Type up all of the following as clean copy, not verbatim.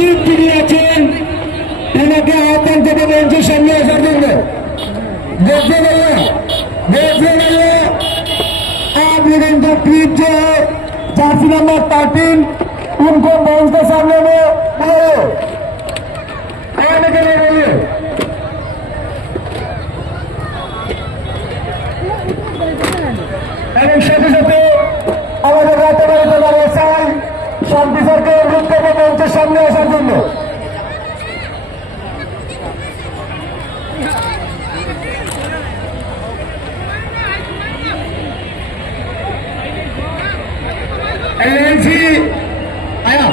টিপ দিয়েছেন এনাকে আহ্বান থেকে মঞ্চের সামনে আসার জন্য। देखिए भैया आप लोगों को टीप जो है जर्सी नंबर 13 उनको मंच के सामने में बोलो आने के लिए बोलिए। এবং সাথে সাথে আমাদের রাতেবাড়ি জেলার এসআই শান্তি স্যারকে অনুরোধ করবো মঞ্চের সামনে আসার জন্য। एलएनसी आया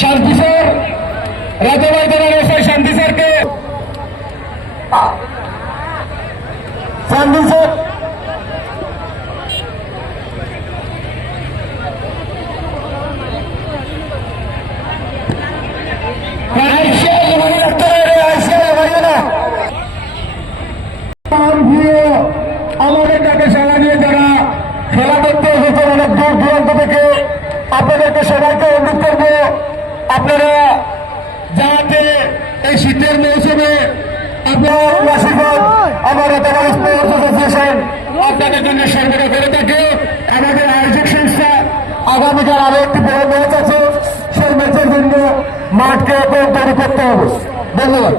शांति सर राजाबाई दलाल शांति सर के शांति सर আমাদের ডাকে সাড়া দিয়ে যারা খেলা দেখতে এসেছেন অনেক দূর দূরান্ত থেকে আপনাদেরকে সবাইকে অনুরোধ করবো আপনারা যাতে এই শীতের মৌসুমে আপনার নাসিরগঞ্জ আমার রাতাবাড়ি স্পোর্টস অ্যাসোসিয়েশন আপনাদের জন্য সরবরাহ করে থাকে। আমাদের আয়োজক সংস্থা আগামীকাল আরো একটি বড় ম্যাচ আছে, সেই ম্যাচের জন্য মাঠকে তৈরি করতে হবে। ধন্যবাদ।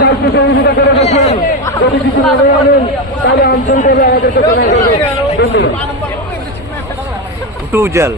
স্বাস্থ্য সহযোগিতা করে গেছেন, যদি কিছু মনে আনেন তাহলে আন্তরিকভাবে আমাদেরকে জানাই দেবেন। ধন্যবাদ।